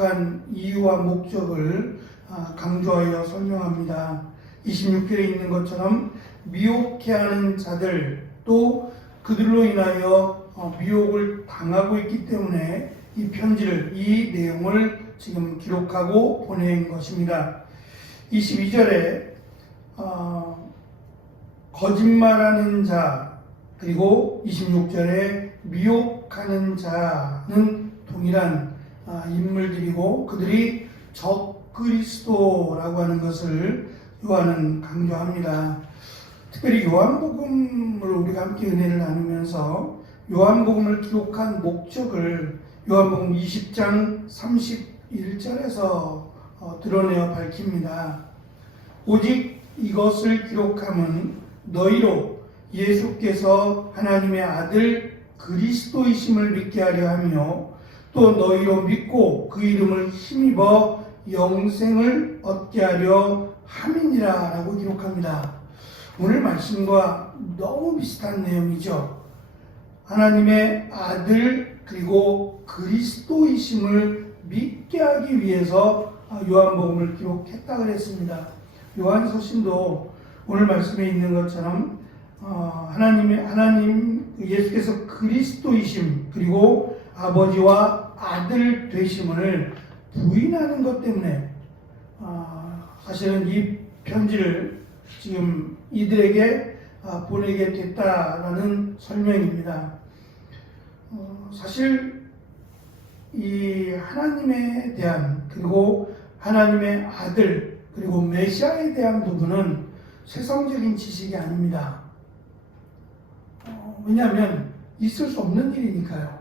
기록한 이유와 목적을 강조하여 설명합니다. 26절에 있는 것처럼 미혹해하는 자들 또 그들로 인하여 미혹을 당하고 있기 때문에 이 편지를, 이 내용을 지금 기록하고 보낸 것입니다. 22절에 거짓말하는 자, 그리고 26절에 미혹하는 자는 동일한 인물들이고 그들이 적그리스도라고 하는 것을 요한은 강조합니다. 특별히 요한복음을 우리가 함께 은혜를 나누면서 요한복음을 기록한 목적을 요한복음 20장 31절에서 드러내어 밝힙니다. 오직 이것을 기록함은 너희로 예수께서 하나님의 아들 그리스도이심을 믿게 하려 하며 또 너희로 믿고 그 이름을 힘입어 영생을 얻게 하려 함이니라 라고 기록합니다. 오늘 말씀과 너무 비슷한 내용이죠. 하나님의 아들 그리고 그리스도이심을 믿게 하기 위해서 요한복음을 기록했다 그랬습니다. 요한서신도 오늘 말씀에 있는 것처럼 하나님 예수께서 그리스도이심 그리고 아버지와 아들 되심을 부인하는 것 때문에 사실은 이 편지를 지금 이들에게 보내게 됐다라는 설명입니다. 사실 이 하나님에 대한 그리고 하나님의 아들 그리고 메시아에 대한 부분은 세상적인 지식이 아닙니다. 왜냐하면 있을 수 없는 일이니까요.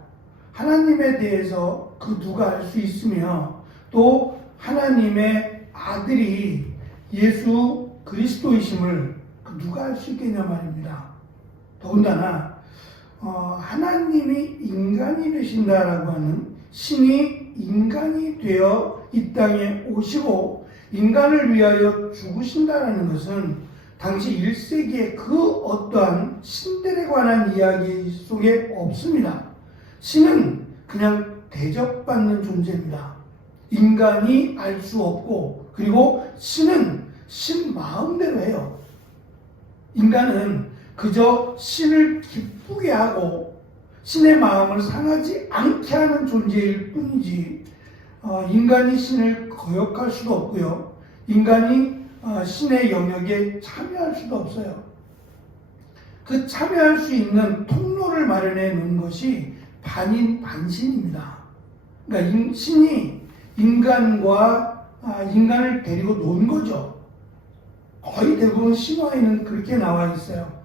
하나님에 대해서 그 누가 알 수 있으며 또 하나님의 아들이 예수 그리스도이심을 그 누가 알 수 있겠냐 말입니다. 더군다나 하나님이 인간이 되신다라고 하는 신이 인간이 되어 이 땅에 오시고 인간을 위하여 죽으신다라는 것은 당시 1세기의 그 어떠한 신들에 관한 이야기 속에 없습니다. 신은 그냥 대접받는 존재입니다. 인간이 알 수 없고 그리고 신은 신 마음대로 해요. 인간은 그저 신을 기쁘게 하고 신의 마음을 상하지 않게 하는 존재일 뿐이지 인간이 신을 거역할 수도 없고요. 인간이 신의 영역에 참여할 수도 없어요. 그 참여할 수 있는 통로를 마련해 놓은 것이 반인 반신입니다. 그러니까 신이 인간을 데리고 논 거죠. 거의 대부분 신화에는 그렇게 나와 있어요.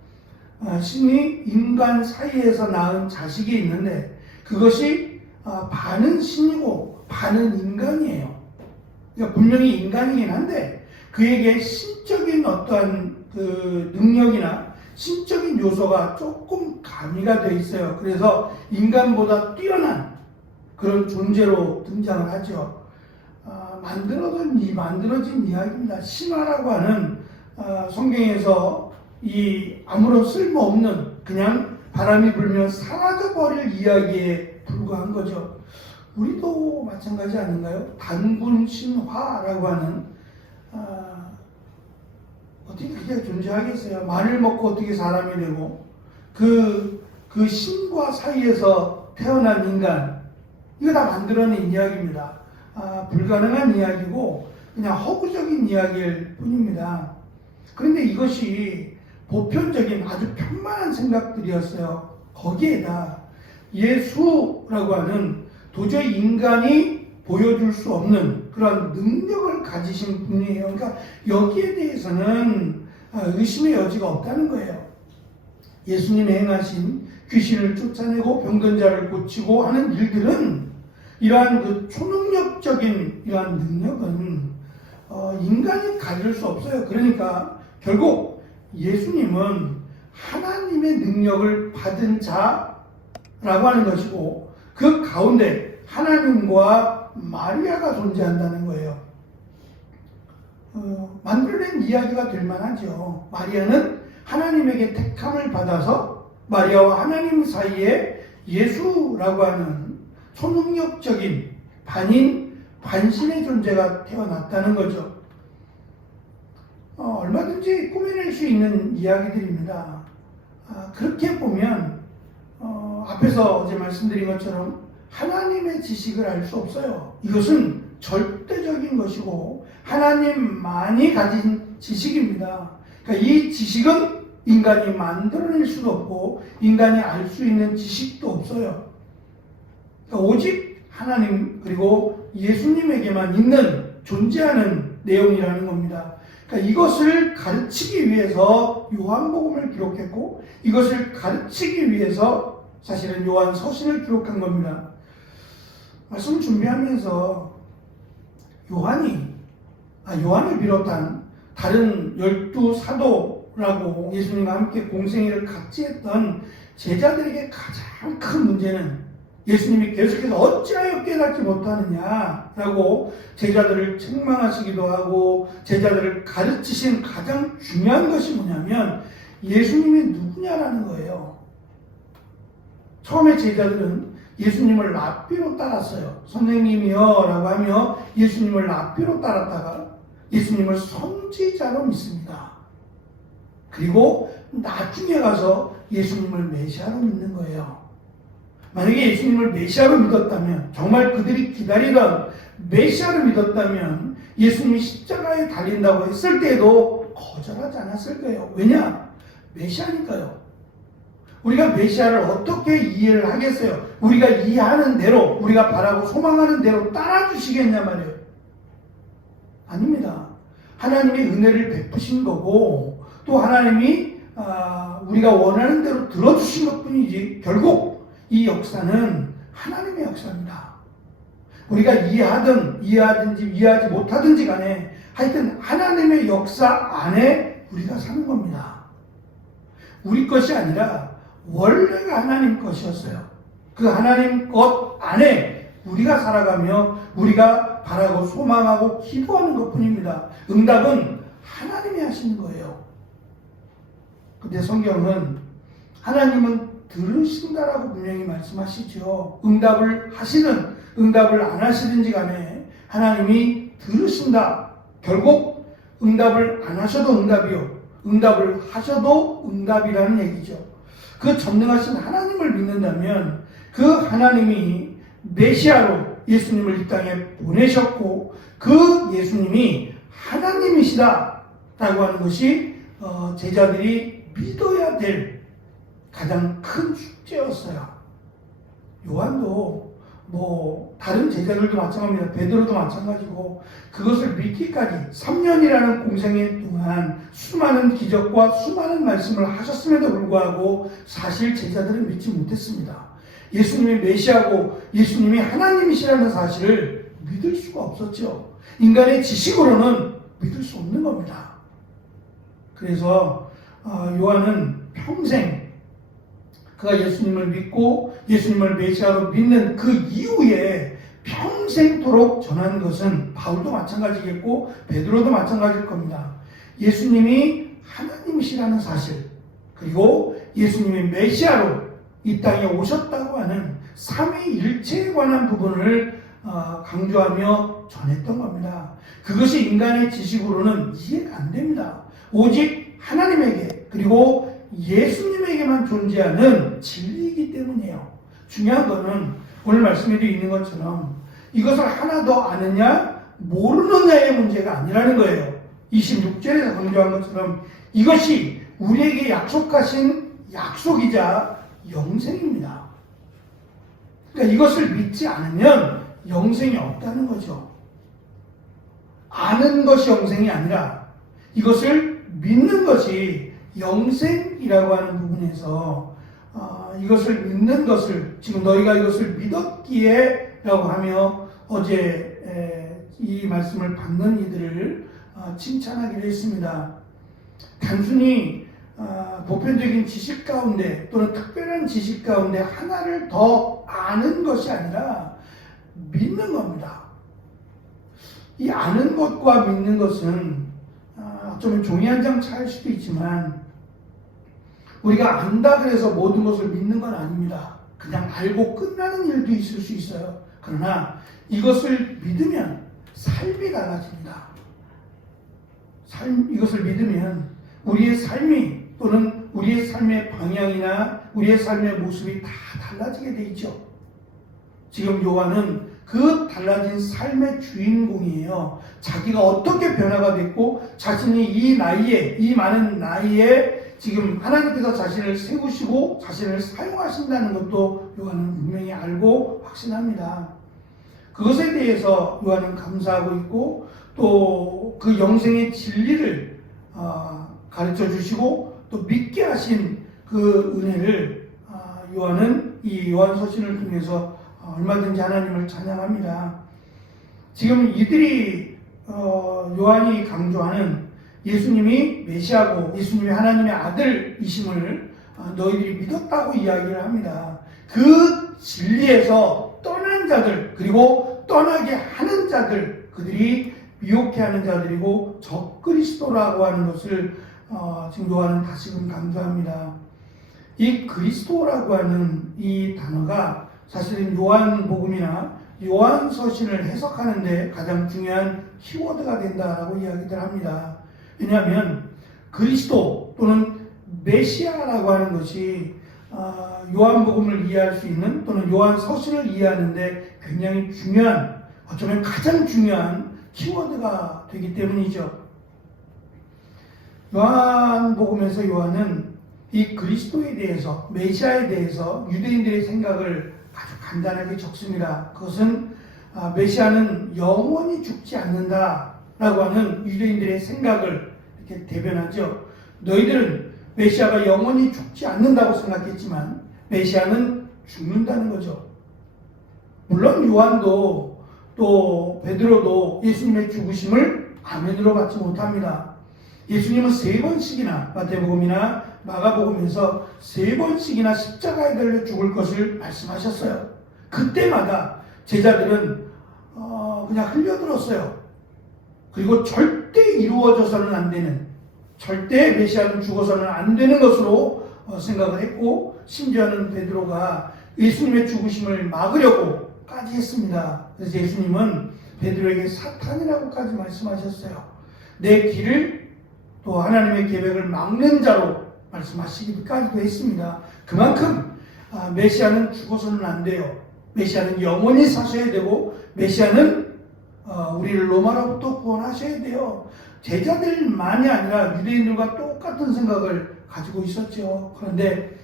신이 인간 사이에서 낳은 자식이 있는데 그것이 반은 신이고 반은 인간이에요. 그러니까 분명히 인간이긴 한데 그에게 신적인 어떠한 그 능력이나 신적인 요소가 조금 가미가 되어 있어요. 그래서 인간보다 뛰어난 그런 존재로 등장을 하죠. 만들어진 이야기입니다. 신화라고 하는 성경에서 이 아무런 쓸모없는 그냥 바람이 불면 사라져버릴 이야기에 불과한 거죠. 우리도 마찬가지 아닌가요? 단군 신화라고 하는 어떻게 그게 존재하겠어요? 말을 먹고 어떻게 사람이 되고 그 신과 사이에서 태어난 인간 이거 다 만들어낸 이야기입니다. 불가능한 이야기고 그냥 허구적인 이야기일 뿐입니다. 그런데 이것이 보편적인 아주 편만한 생각들이었어요. 거기에다 예수라고 하는 도저히 인간이 보여줄 수 없는 그런 능력을 가지신 분이에요. 그러니까 여기에 대해서는 의심의 여지가 없다는 거예요. 예수님이 행하신 귀신을 쫓아내고 병든 자를 고치고 하는 일들은 이러한 그 초능력적인 이러한 능력은 인간이 가질 수 없어요. 그러니까 결국 예수님은 하나님의 능력을 받은 자라고 하는 것이고 그 가운데 하나님과 마리아가 존재한다는 거예요. 만들어낸 이야기가 될 만하죠. 마리아는 하나님에게 택함을 받아서 마리아와 하나님 사이에 예수라고 하는 초능력적인 반인 반신의 존재가 태어났다는 거죠. 얼마든지 꾸며낼 수 있는 이야기들입니다. 그렇게 보면 앞에서 어제 말씀드린 것처럼 하나님의 지식을 알 수 없어요. 이것은 절대적인 것이고 하나님만이 가진 지식입니다. 그러니까 이 지식은 인간이 만들어낼 수도 없고 인간이 알 수 있는 지식도 없어요. 그러니까 오직 하나님 그리고 예수님에게만 있는 존재하는 내용이라는 겁니다. 그러니까 이것을 가르치기 위해서 요한복음을 기록했고 이것을 가르치기 위해서 사실은 요한 서신을 기록한 겁니다. 말씀을 준비하면서 요한을 비롯한 다른 12사도라고 예수님과 함께 공생애를 같이 했던 제자들에게 가장 큰 문제는 예수님이 계속해서 어찌하여 깨닫지 못하느냐라고 제자들을 책망하시기도 하고 제자들을 가르치신 가장 중요한 것이 뭐냐면 예수님이 누구냐라는 거예요. 처음에 제자들은 예수님을 랍비로 따랐어요. 선생님이여 라고 하며 예수님을 랍비로 따랐다가 예수님을 선지자로 믿습니다. 그리고 나중에 가서 예수님을 메시아로 믿는 거예요. 만약에 예수님을 메시아로 믿었다면 정말 그들이 기다리던 메시아를 믿었다면 예수님이 십자가에 달린다고 했을 때에도 거절하지 않았을 거예요. 왜냐? 메시아니까요. 우리가 메시아를 어떻게 이해를 하겠어요? 우리가 이해하는 대로 우리가 바라고 소망하는 대로 따라주시겠냐 말이에요. 아닙니다. 하나님의 은혜를 베푸신 거고 또 하나님이 우리가 원하는 대로 들어주신 것뿐이지 결국 이 역사는 하나님의 역사입니다. 우리가 이해하든지 이해하지 못하든지 간에 하여튼 하나님의 역사 안에 우리가 사는 겁니다. 우리 것이 아니라 원래가 하나님 것이었어요. 그 하나님 것 안에 우리가 살아가며 우리가 바라고 소망하고 기도하는 것뿐입니다. 응답은 하나님이 하시는 거예요. 근데 성경은 하나님은 들으신다라고 분명히 말씀하시죠. 응답을 하시든 응답을 안 하시든지 간에 하나님이 들으신다. 결국 응답을 안 하셔도 응답이요. 응답을 하셔도 응답이라는 얘기죠. 그 전능하신 하나님을 믿는다면 그 하나님이 메시아로 예수님을 이 땅에 보내셨고 그 예수님이 하나님이시다라고 하는 것이 제자들이 믿어야 될 가장 큰 숙제였어요. 요한도 다른 제자들도 마찬가지입니다. 베드로도 마찬가지고 그것을 믿기까지 3년이라는 공생애 동안 수많은 기적과 수많은 말씀을 하셨음에도 불구하고 사실 제자들은 믿지 못했습니다. 예수님이 메시아고 예수님이 하나님이시라는 사실을 믿을 수가 없었죠. 인간의 지식으로는 믿을 수 없는 겁니다. 그래서 요한은 평생 그가 예수님을 믿고 예수님을 메시아로 믿는 그 이후에 평생토록 전한 것은 바울도 마찬가지겠고 베드로도 마찬가지일 겁니다. 예수님이 하나님이시라는 사실 그리고 예수님이 메시아로 이 땅에 오셨다고 하는 삼위일체에 관한 부분을 강조하며 전했던 겁니다. 그것이 인간의 지식으로는 이해가 안 됩니다. 오직 하나님에게 그리고 예수님에게만 존재하는 진리이기 때문이에요. 중요한 것은 오늘 말씀에도 있는 것처럼 이것을 하나 더 아느냐 모르느냐의 문제가 아니라는 거예요. 26절에서 강조한 것처럼 이것이 우리에게 약속하신 약속이자 영생입니다. 그러니까 이것을 믿지 않으면 영생이 없다는 거죠. 아는 것이 영생이 아니라 이것을 믿는 것이 영생이라고 하는 부분에서 이것을 믿는 것을 지금 너희가 이것을 믿었기에 라고 하며 어제 이 말씀을 받는 이들을 칭찬하기로 했습니다. 단순히 보편적인 지식 가운데 또는 특별한 지식 가운데 하나를 더 아는 것이 아니라 믿는 겁니다. 이 아는 것과 믿는 것은 좀 종이 한 장 차일 수도 있지만 우리가 안다 그래서 모든 것을 믿는 건 아닙니다. 그냥 알고 끝나는 일도 있을 수 있어요. 그러나 이것을 믿으면 달라집니다. 이것을 믿으면 우리의 삶이 또는 우리의 삶의 방향이나 우리의 삶의 모습이 다 달라지게 돼 있죠. 지금 요한은 그 달라진 삶의 주인공이에요. 자기가 어떻게 변화가 됐고 자신이 이 나이에, 이 많은 나이에 지금 하나님께서 자신을 세우시고 자신을 사용하신다는 것도 요한은 분명히 알고 확신합니다. 그것에 대해서 요한은 감사하고 있고 또 그 영생의 진리를 가르쳐 주시고 또 믿게 하신 그 은혜를 요한은 이 요한서신을 통해서 얼마든지 하나님을 찬양합니다. 지금 이들이 요한이 강조하는 예수님이 메시아고 예수님이 하나님의 아들이심을 너희들이 믿었다고 이야기를 합니다. 그 진리에서 떠난 자들 그리고 떠나게 하는 자들 그들이 미혹해하는 자들이고 적그리스도라고 하는 것을 지금 요한은 다시금 강조합니다. 이 그리스도라고 하는 이 단어가 사실은 요한복음이나 요한서신을 해석하는데 가장 중요한 키워드가 된다라고 이야기들 합니다. 왜냐하면 그리스도 또는 메시아라고 하는 것이 요한복음을 이해할 수 있는 또는 요한서신을 이해하는데 굉장히 중요한 어쩌면 가장 중요한 키워드가 되기 때문이죠. 요한복음에서 요한은 이 그리스도에 대해서 메시아에 대해서 유대인들의 생각을 아주 간단하게 적습니다. 그것은 메시아는 영원히 죽지 않는다라고 하는 유대인들의 생각을 이렇게 대변하죠. 너희들은 메시아가 영원히 죽지 않는다고 생각했지만 메시아는 죽는다는 거죠. 물론 요한도 또 베드로도 예수님의 죽으심을 아멘으로 받지 못합니다. 예수님은 3번씩이나 마태복음이나 마가복음에서 3번씩이나 십자가에 달려 죽을 것을 말씀하셨어요. 그때마다 제자들은 그냥 흘려들었어요. 그리고 절대 이루어져서는 안 되는, 절대 메시아는 죽어서는 안 되는 것으로 생각을 했고, 심지어는 베드로가 예수님의 죽으심을 막으려고까지 했습니다. 그래서 예수님은 베드로에게 사탄이라고까지 말씀하셨어요. 내 길을 또 하나님의 계획을 막는 자로 말씀하시기까지도 했습니다. 그만큼 메시아는 죽어서는 안 돼요. 메시아는 영원히 사셔야 되고 메시아는 우리를 로마로부터 구원하셔야 돼요. 제자들만이 아니라 유대인들과 똑같은 생각을 가지고 있었죠. 그런데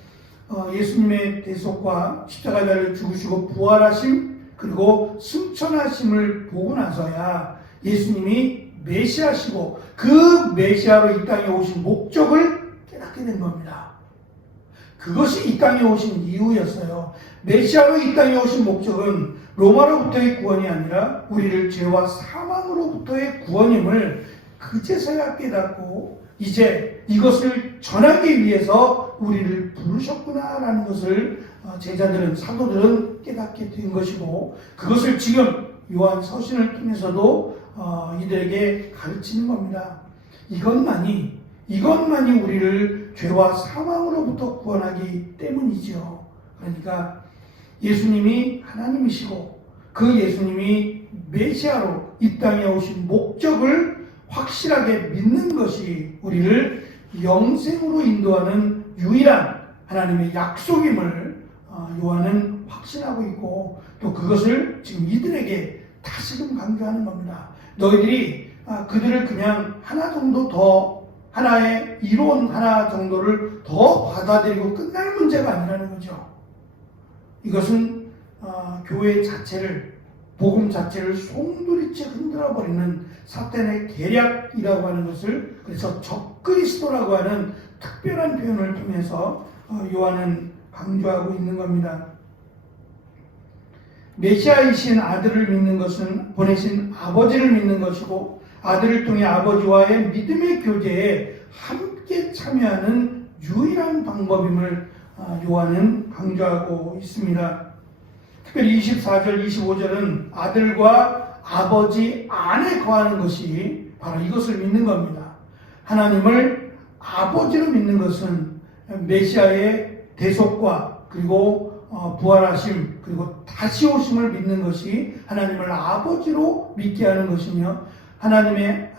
예수님의 대속과 십자가에 달려 죽으시고 부활하심 그리고 승천하심을 보고 나서야 예수님이 메시아시고 그 메시아로 이 땅에 오신 목적을 깨닫게 된 겁니다. 그것이 이 땅에 오신 이유였어요. 메시아로 이 땅에 오신 목적은 로마로부터의 구원이 아니라 우리를 죄와 사망으로부터의 구원임을 그제서야 깨닫고 이제 이것을 전하기 위해서 우리를 부르셨구나라는 것을 제자들은 사도들은 깨닫게 된 것이고 그것을 지금 요한 서신을 통해서도 이들에게 가르치는 겁니다. 이것만이 우리를 죄와 사망으로부터 구원하기 때문이죠. 그러니까 예수님이 하나님이시고 그 예수님이 메시아로 이 땅에 오신 목적을 확실하게 믿는 것이 우리를 영생으로 인도하는 유일한 하나님의 약속임을 요한은 확신하고 있고 또 그것을 지금 이들에게 다시금 강조하는 겁니다. 너희들이 그들을 그냥 하나 정도 더 하나의 이론 하나 정도를 더 받아들이고 끝날 문제가 아니라는 거죠. 이것은 교회 자체를 복음 자체를 송두리째 흔들어버리는 사탄의 계략이라고 하는 것을 그래서 적그리스도라고 하는 특별한 표현을 통해서 요한은 강조하고 있는 겁니다. 메시아이신 아들을 믿는 것은 보내신 아버지를 믿는 것이고 아들을 통해 아버지와의 믿음의 교제에 함께 참여하는 유일한 방법임을 요한은 강조하고 있습니다. 특별히 24절, 25절은 아들과 아버지 안에 거하는 것이 바로 이것을 믿는 겁니다. 하나님을 아버지로 믿는 것은 메시아의 대속과 그리고 부활하심 그리고 다시 오심을 믿는 것이 하나님을 아버지로 믿게 하는 것이며 하나님의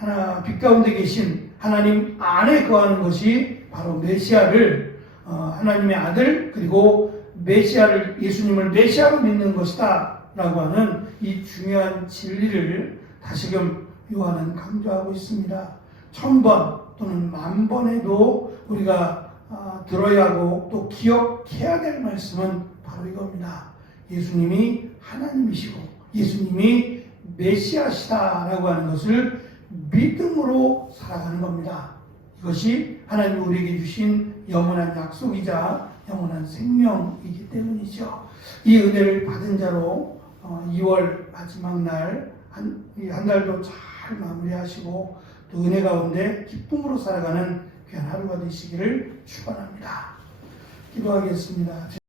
빛 가운데 계신 하나님 안에 거하는 것이 바로 메시아를 하나님의 아들 그리고 메시아를 예수님을 메시아로 믿는 것이다 라고 하는 이 중요한 진리를 다시금 요한은 강조하고 있습니다. 1000번 또는 10,000번에도 우리가 들어야 하고 또 기억해야 될 말씀은 바로 이겁니다. 예수님이 하나님이시고 예수님이 메시아시다라고 하는 것을 믿음으로 살아가는 겁니다. 이것이 하나님 우리에게 주신 영원한 약속이자 영원한 생명이기 때문이죠. 이 은혜를 받은 자로 2월 마지막 날 한 달도 잘 마무리하시고 또 은혜 가운데 기쁨으로 살아가는 귀한 하루가 되시기를 축원합니다. 기도하겠습니다.